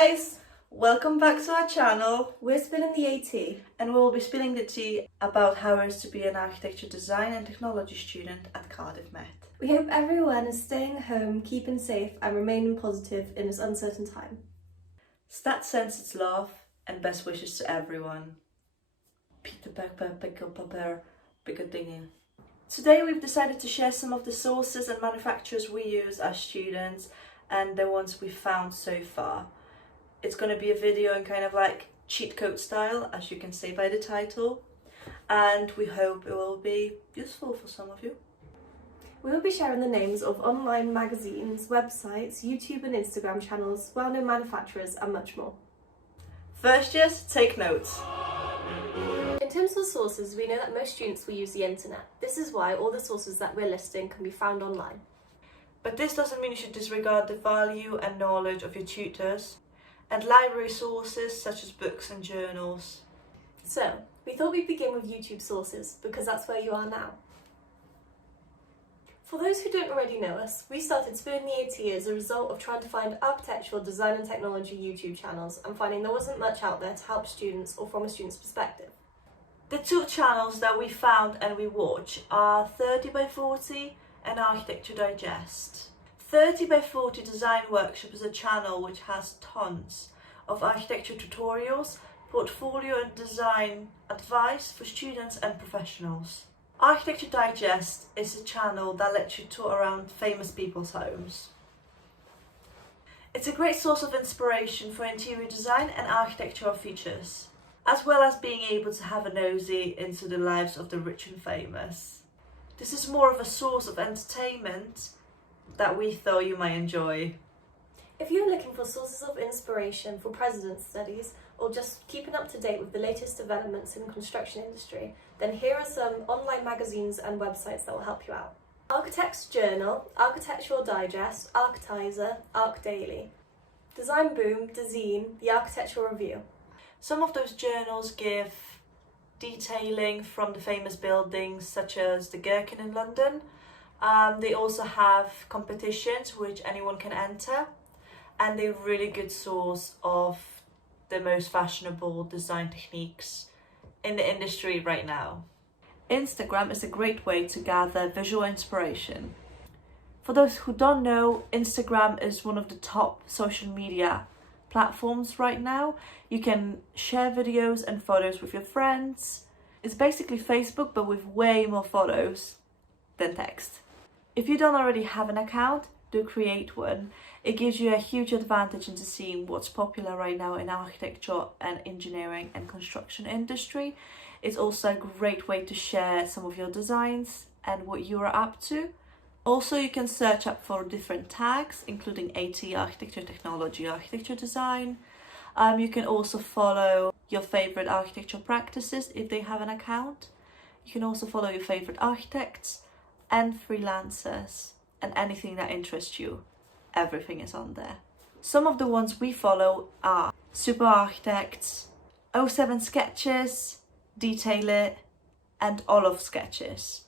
guys! Welcome back to our channel. We're spilling the AT and we will be spilling the tea about how it is to be an architecture design and technology student at Cardiff Met. We hope everyone is staying home, keeping safe and remaining positive in this uncertain time. Stat sends its love and best wishes to everyone. Peter Piper, bigger dingy. Today we've decided to share some of the sources and manufacturers we use as students and the ones we've found so far. It's going to be a video in kind of like cheat code style, as you can see by the title, and we hope it will be useful for some of you. We will be sharing the names of online magazines, websites, YouTube and Instagram channels, well-known manufacturers and much more. First years, take notes. In terms of sources, we know that most students will use the internet. This is why all the sources that we're listing can be found online. But this doesn't mean you should disregard the value and knowledge of your tutors and library sources such as books and journals. So, we thought we'd begin with YouTube sources because that's where you are now. For those who don't already know us, we started Spilling the AT as a result of trying to find architectural, design and technology YouTube channels and finding there wasn't much out there to help students or from a student's perspective. The two channels that we found and we watch are 30x40 and Architecture Digest. 30x40 Design Workshop is a channel which has tons of architecture tutorials, portfolio and design advice for students and professionals. Architecture Digest is a channel that lets you tour around famous people's homes. It's a great source of inspiration for interior design and architectural features, as well as being able to have a nosy into the lives of the rich and famous. This is more of a source of entertainment that we thought you might enjoy. If you're looking for sources of inspiration for president's studies or just keeping up to date with the latest developments in the construction industry, then here are some online magazines and websites that will help you out. Architect's Journal, Architectural Digest, Architizer, Arch Daily, Design Boom, Design, The Architectural Review. Some of those journals give detailing from the famous buildings such as the Gherkin in London. They also have competitions which anyone can enter, and they're a really good source of the most fashionable design techniques in the industry right now. Instagram is a great way to gather visual inspiration. For those who don't know, Instagram is one of the top social media platforms right now. You can share videos and photos with your friends. It's basically Facebook but with way more photos than text. If you don't already have an account, do create one. It gives you a huge advantage into seeing what's popular right now in architecture and engineering and construction industry. It's also a great way to share some of your designs and what you are up to. Also, you can search up for different tags, including AT, architecture, technology, architecture design. You can also follow your favorite architectural practices if they have an account. You can also follow your favorite architects and freelancers and anything that interests you. Everything is on there. Some of the ones we follow are Super Architects, O7 Sketches, Detail It, and Olive Sketches.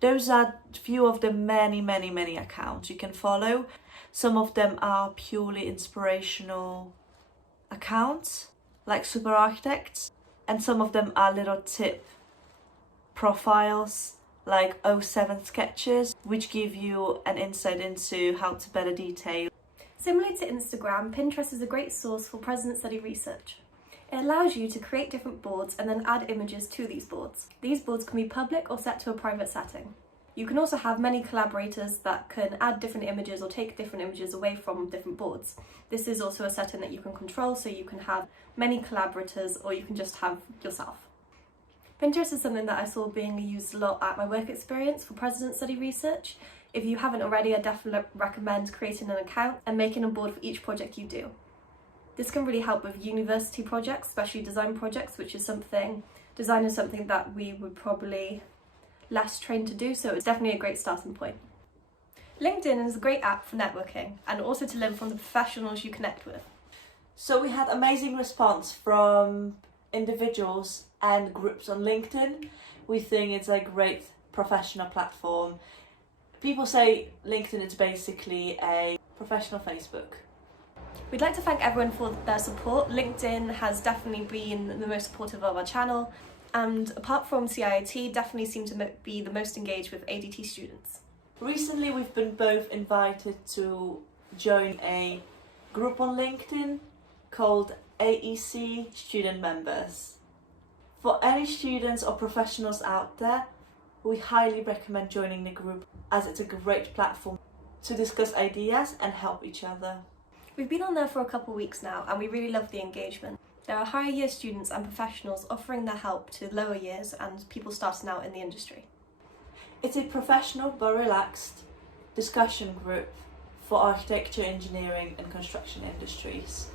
Those are a few of the many accounts you can follow. Some of them are purely inspirational accounts, like Super Architects, and some of them are little tip profiles, like O7 Sketches, which give you an insight into how to better detail. Similar to Instagram, Pinterest is a great source for president study research. It allows you to create different boards and then add images to these boards. These boards can be public or set to a private setting. You can also have many collaborators that can add different images or take different images away from different boards. This is also a setting that you can control, so you can have many collaborators or you can just have yourself. Pinterest is something that I saw being used a lot at my work experience for president study research. If you haven't already, I definitely recommend creating an account and making a board for each project you do. This can really help with university projects, especially design projects, which is design is something that we would probably less trained to do, so it's definitely a great starting point. LinkedIn is a great app for networking and also to learn from the professionals you connect with. So we had amazing response from individuals and groups on LinkedIn. We think it's a great professional platform. People say LinkedIn is basically a professional Facebook. We'd like to thank everyone for their support. LinkedIn has definitely been the most supportive of our channel, and apart from CIAT, definitely seem to be the most engaged with ADT students. Recently we've been both invited to join a group on LinkedIn called AEC Student Members. For any students or professionals out there, we highly recommend joining the group as it's a great platform to discuss ideas and help each other. We've been on there for a couple of weeks now and we really love the engagement. There are higher year students and professionals offering their help to lower years and people starting out in the industry. It's a professional but relaxed discussion group for architecture, engineering and construction industries.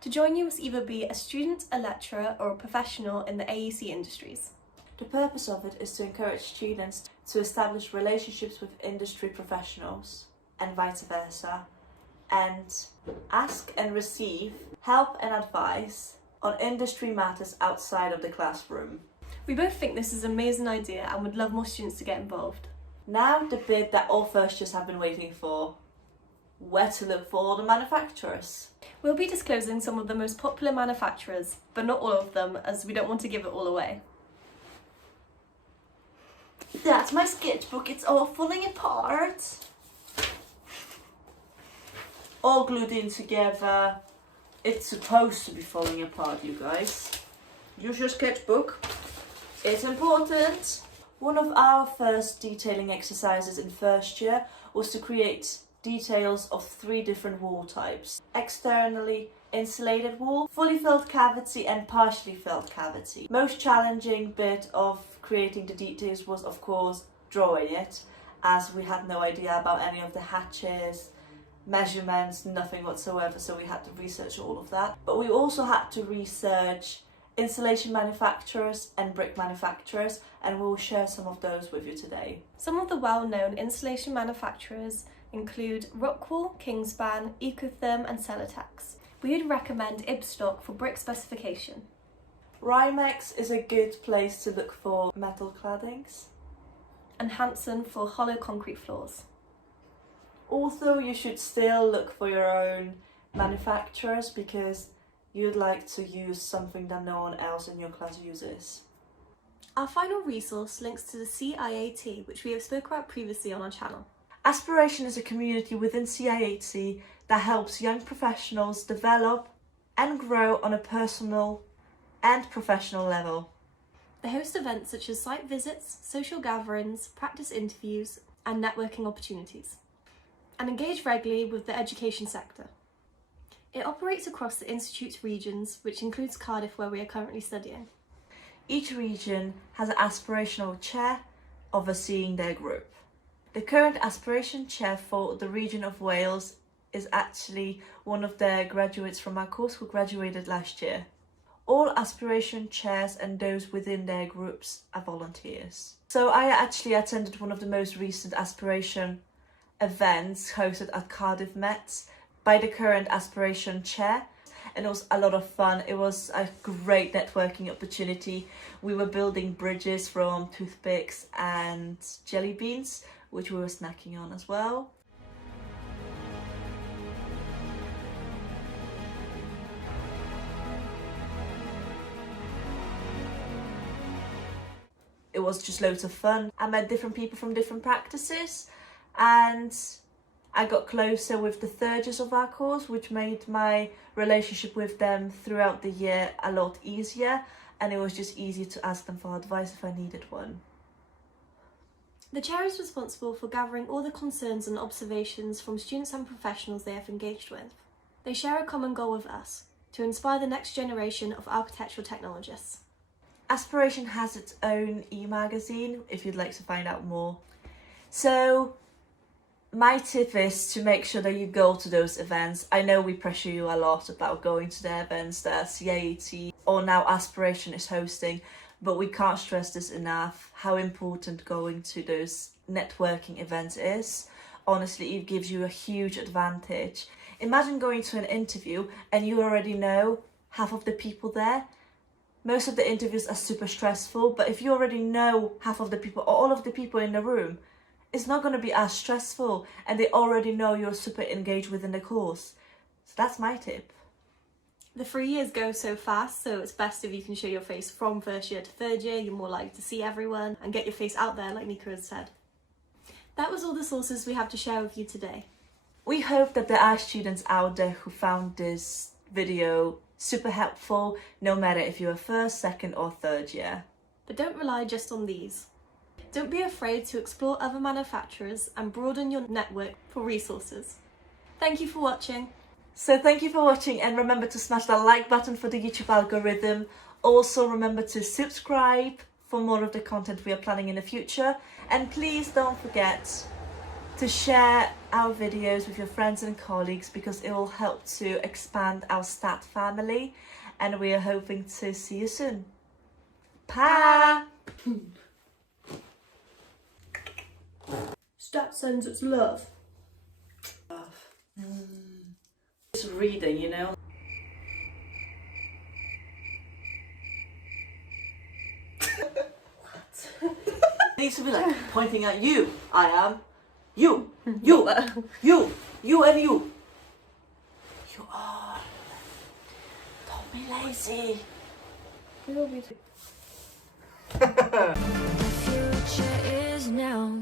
To join you must either be a student, a lecturer or a professional in the AEC industries. The purpose of it is to encourage students to establish relationships with industry professionals and vice versa, and ask and receive help and advice on industry matters outside of the classroom. We both think this is an amazing idea and would love more students to get involved. Now the bit that all first years have been waiting for. Where to look for all the manufacturers. We'll be disclosing some of the most popular manufacturers, but not all of them, as we don't want to give it all away. That's my sketchbook, it's all falling apart. All glued in together. It's supposed to be falling apart, you guys. Use your sketchbook. It's important. One of our first detailing exercises in first year was to create details of 3 different wall types. Externally insulated wall, fully filled cavity and partially filled cavity. Most challenging bit of creating the details was of course drawing it, as we had no idea about any of the hatches, measurements, nothing whatsoever, so we had to research all of that. But we also had to research insulation manufacturers and brick manufacturers, and we'll share some of those with you today. Some of the well-known insulation manufacturers include Rockwool, Kingspan, Ecotherm and Celotex. We would recommend Ibstock for brick specification. Rhymex is a good place to look for metal claddings. And Hanson for hollow concrete floors. Although you should still look for your own manufacturers because you'd like to use something that no one else in your class uses. Our final resource links to the CIAT, which we have spoken about previously on our channel. Aspiration is a community within CIAT that helps young professionals develop and grow on a personal and professional level. They host events such as site visits, social gatherings, practice interviews and networking opportunities, and engage regularly with the education sector. It operates across the Institute's regions, which includes Cardiff, where we are currently studying. Each region has an aspirational chair overseeing their group. The current aspiration chair for the region of Wales is actually one of the graduates from our course who graduated last year. All aspiration chairs and those within their groups are volunteers. So I actually attended one of the most recent aspiration events hosted at Cardiff Met by the current aspiration chair, and it was a lot of fun. It was a great networking opportunity. We were building bridges from toothpicks and jelly beans, which we were snacking on as well. It was just loads of fun. I met different people from different practices and I got closer with the third years of our course, which made my relationship with them throughout the year a lot easier, and it was just easier to ask them for advice if I needed one. The chair is responsible for gathering all the concerns and observations from students and professionals they have engaged with. They share a common goal with us, to inspire the next generation of architectural technologists. Aspiration has its own e-magazine if you'd like to find out more. So my tip is to make sure that you go to those events. I know we pressure you a lot about going to the events that CIAT or now Aspiration is hosting, but we can't stress this enough, how important going to those networking events is. Honestly, it gives you a huge advantage. Imagine going to an interview and you already know half of the people there. Most of the interviews are super stressful, but if you already know half of the people or all of the people in the room, it's not going to be as stressful and they already know you're super engaged within the course. So that's my tip. The 3 years go so fast, so it's best if you can show your face from first year to third year. You're more likely to see everyone and get your face out there, like Nika has said. That was all the sources we have to share with you today. We hope that there are students out there who found this video super helpful, no matter if you're first, second or third year. But don't rely just on these. Don't be afraid to explore other manufacturers and broaden your network for resources. Thank you for watching. So thank you for watching, and remember to smash that like button for the YouTube algorithm. Also remember to subscribe for more of the content we are planning in the future. And please don't forget to share our videos with your friends and colleagues, because it will help to expand our stat family, and we are hoping to see you soon. Pa! Stat sends its love. Just reading, you know. It needs to be like pointing at you. I am. You. You. You. You and you. You are. Don't be lazy. We will be. The future is now.